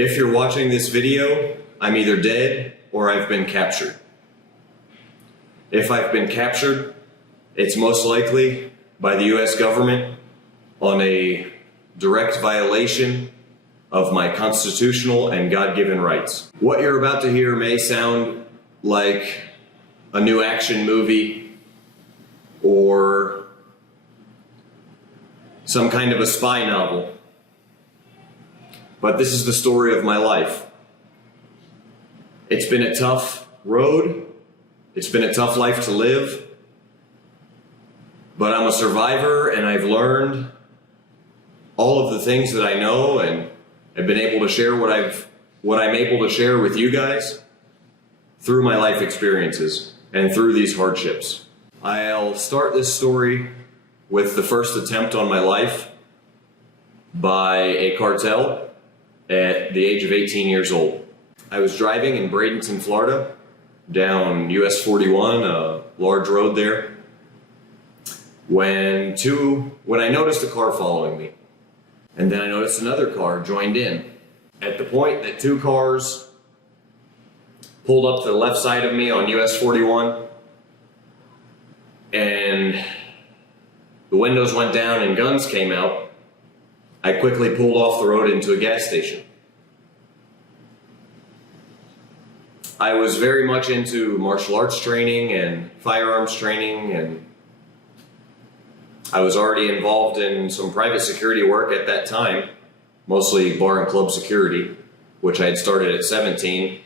If you're watching this video, I'm either dead or I've been captured. If I've been captured, it's most likely by the US government on a direct violation of my constitutional and God-given rights. What you're about to hear may sound like a new action movie or some kind of a spy novel, but this is the story of my life. It's been a tough road. It's been a tough life to live, but I'm a survivor and I've learned all of the things that I know and have been able to share what I'm able to share with you guys through my life experiences and through these hardships. I'll start this story with the first attempt on my life by a cartel at the age of 18 years old. I was driving in Bradenton, Florida, down US 41, a large road there, when I noticed a car following me. And then I noticed another car joined in. At the point that two cars pulled up to the left side of me on US 41, and the windows went down and guns came out, I quickly pulled off the road into a gas station. I was very much into martial arts training and firearms training, and I was already involved in some private security work at that time, mostly bar and club security, which I had started at 17.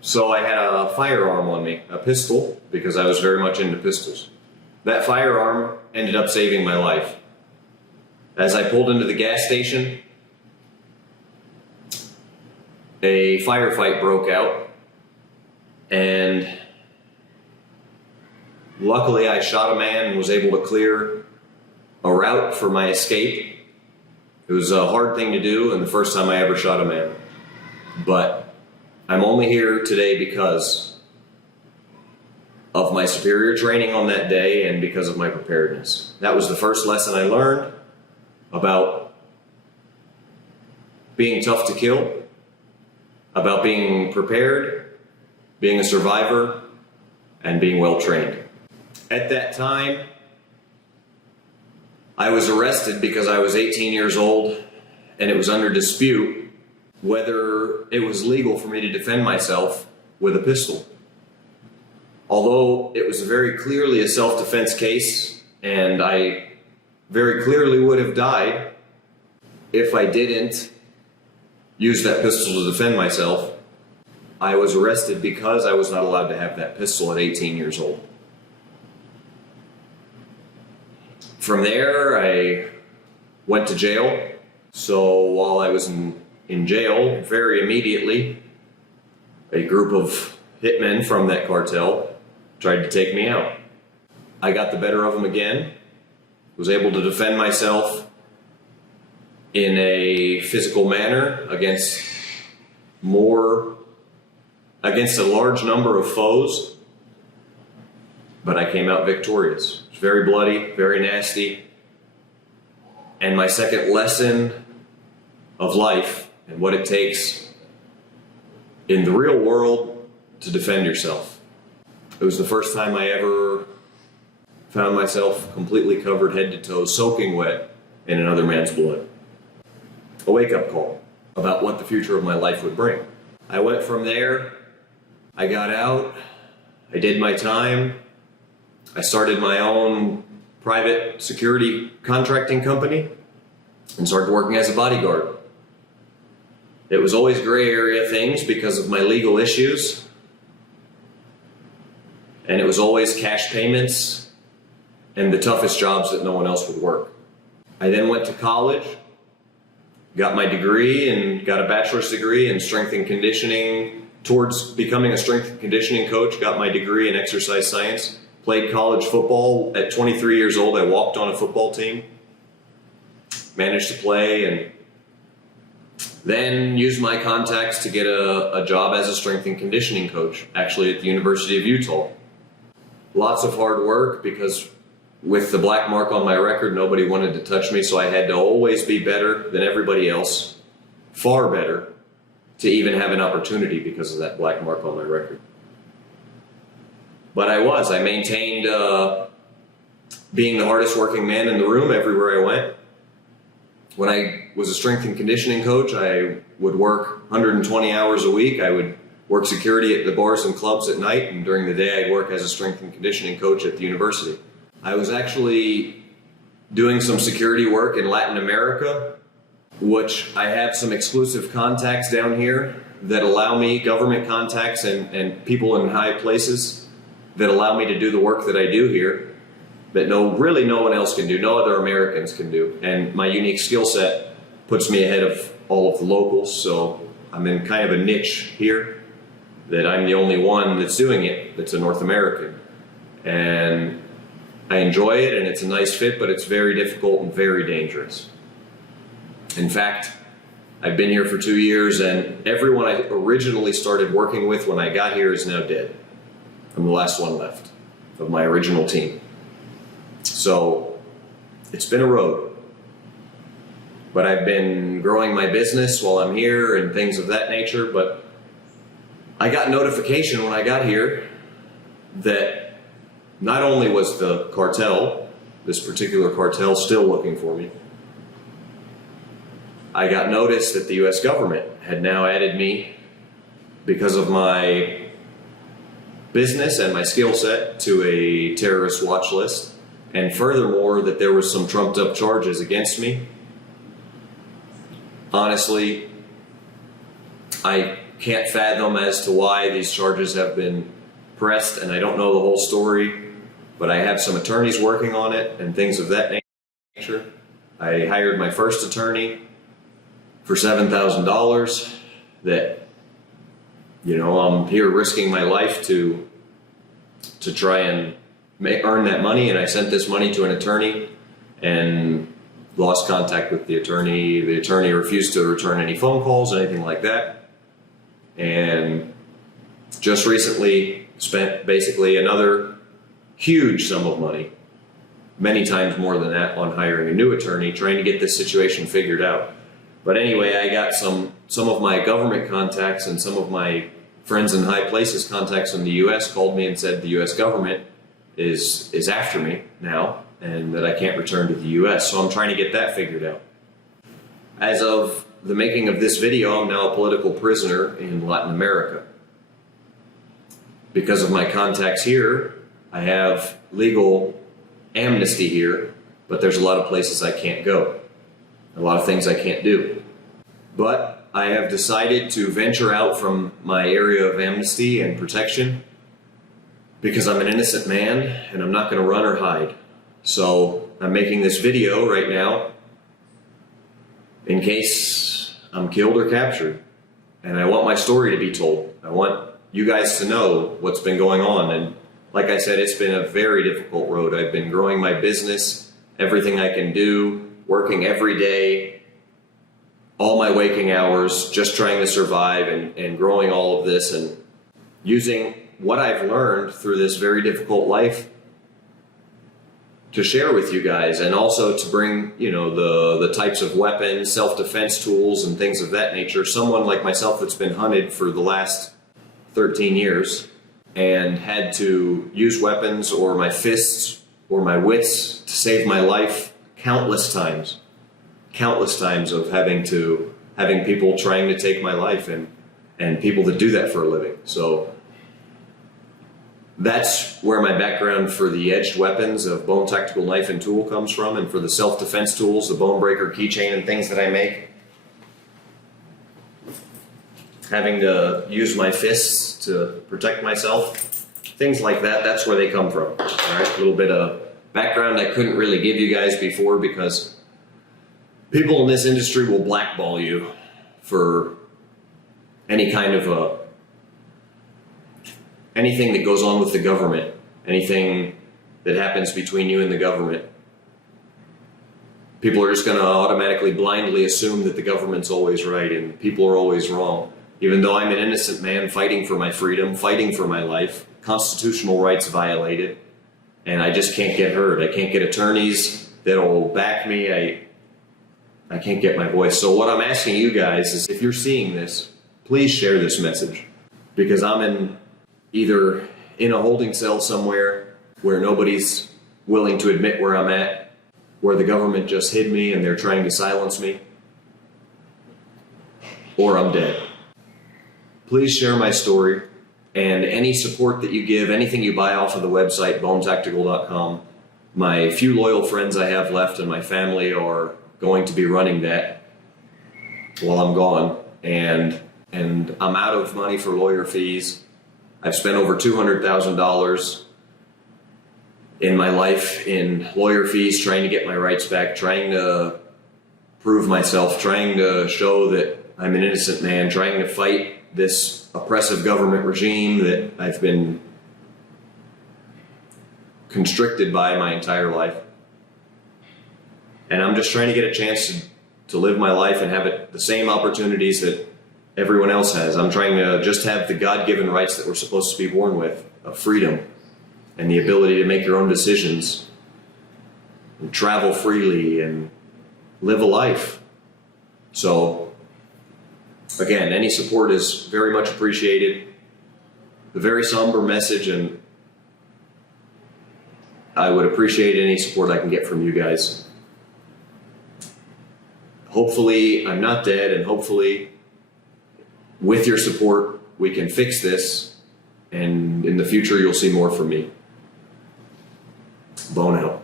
So I had a firearm on me, a pistol, because I was very much into pistols. That firearm ended up saving my life. As I pulled into the gas station, a firefight broke out, and luckily I shot a man and was able to clear a route for my escape. It was a hard thing to do and the first time I ever shot a man. But I'm only here today because of my superior training on that day and because of my preparedness. That was the first lesson I learned about being tough to kill, about being prepared, being a survivor, and being well trained. At that time, I was arrested because I was 18 years old and it was under dispute whether it was legal for me to defend myself with a pistol. Although it was very clearly a self-defense case and I very clearly would have died if I didn't use that pistol to defend myself, I was arrested because I was not allowed to have that pistol at 18 years old. From there, I went to jail. So while I was in jail, very immediately, a group of hitmen from that cartel tried to take me out. I got the better of them again, was able to defend myself in a physical manner against a large number of foes, but I came out victorious. It was very bloody, very nasty, and my second lesson of life and what it takes in the real world to defend yourself. It was the first time I ever found myself completely covered head to toe, soaking wet in another man's blood. A wake-up call about what the future of my life would bring. I went from there, I got out, I did my time, I started my own private security contracting company and started working as a bodyguard. It was always gray area things because of my legal issues, and it was always cash payments and the toughest jobs that no one else would work. I then went to college, got my degree and got a bachelor's degree in strength and conditioning towards becoming a strength and conditioning coach, got my degree in exercise science, played college football. At 23 years old, I walked on a football team, managed to play, and then used my contacts to get a job as a strength and conditioning coach, actually at the University of Utah. Lots of hard work because with the black mark on my record, nobody wanted to touch me, so I had to always be better than everybody else, far better, to even have an opportunity because of that black mark on my record. But I maintained being the hardest working man in the room everywhere I went. When I was a strength and conditioning coach, I would work 120 hours a week. I would work security at the bars and clubs at night, and during the day I'd work as a strength and conditioning coach at the university. I was actually doing some security work in Latin America, which I have some exclusive contacts down here that allow me, government contacts and people in high places that allow me to do the work that I do here that really no one else can do, no other Americans can do. And my unique skill set puts me ahead of all of the locals, so I'm in kind of a niche here that I'm the only one that's doing it that's a North American. And I enjoy it, and it's a nice fit, but it's very difficult and very dangerous. In fact, I've been here for 2 years, and everyone I originally started working with when I got here is now dead. I'm the last one left of my original team. So it's been a road, but I've been growing my business while I'm here and things of that nature. But I got notification when I got here that not only was the cartel, this particular cartel, still looking for me, I got notice that the US government had now added me because of my business and my skill set to a terrorist watch list. And furthermore, that there was some trumped up charges against me. Honestly, I can't fathom as to why these charges have been pressed, and I don't know the whole story, but I have some attorneys working on it and things of that nature. I hired my first attorney for $7,000 that, I'm here risking my life to try and earn that money, and I sent this money to an attorney and lost contact with the attorney. The attorney refused to return any phone calls, anything like that, and just recently spent basically another huge sum of money, many times more than that, on hiring a new attorney, trying to get this situation figured out. But anyway, I got some of my government contacts and some of my friends in high places contacts in the US called me and said the US government is after me now and that I can't return to the US. So I'm trying to get that figured out. As of the making of this video, I'm now a political prisoner in Latin America. Because of my contacts here, I have legal amnesty here, but there's a lot of places I can't go. A lot of things I can't do. But I have decided to venture out from my area of amnesty and protection because I'm an innocent man and I'm not going to run or hide. So I'm making this video right now in case I'm killed or captured. And I want my story to be told. I want you guys to know what's been going on. And like I said, it's been a very difficult road. I've been growing my business, everything I can do, working every day, all my waking hours, just trying to survive and growing all of this and using what I've learned through this very difficult life to share with you guys, and also to bring, the types of weapons, self-defense tools and things of that nature. Someone like myself that's been hunted for the last 13 years and had to use weapons or my fists or my wits to save my life countless times of having people trying to take my life and people that do that for a living. So that's where my background for the edged weapons of Bone Tactical Knife and Tool comes from, and for the self-defense tools, the Bone Breaker keychain and things that I make. Having to use my fists to protect myself, things like that, that's where they come from. All right, a little bit of background I couldn't really give you guys before because people in this industry will blackball you for any kind of anything that goes on with the government, anything that happens between you and the government. People are just going to automatically blindly assume that the government's always right and people are always wrong. Even though I'm an innocent man fighting for my freedom, fighting for my life, constitutional rights violated, and I just can't get heard. I can't get attorneys that'll back me. I can't get my voice. So what I'm asking you guys is, if you're seeing this, please share this message, because I'm either in a holding cell somewhere where nobody's willing to admit where I'm at, where the government just hid me and they're trying to silence me, or I'm dead. Please share my story, and any support that you give, anything you buy off of the website, boneTactical.com. My few loyal friends I have left and my family are going to be running that while I'm gone, and I'm out of money for lawyer fees. I've spent over $200,000 in my life in lawyer fees, trying to get my rights back, trying to prove myself, trying to show that I'm an innocent man, trying to fight this oppressive government regime that I've been constricted by my entire life. And I'm just trying to get a chance to live my life and have the same opportunities that everyone else has. I'm trying to just have the God-given rights that we're supposed to be born with, of freedom and the ability to make your own decisions and travel freely and live a life. So again, any support is very much appreciated. A very somber message, and I would appreciate any support I can get from you guys. Hopefully I'm not dead, and hopefully with your support we can fix this, and in the future you'll see more from me. Bone out.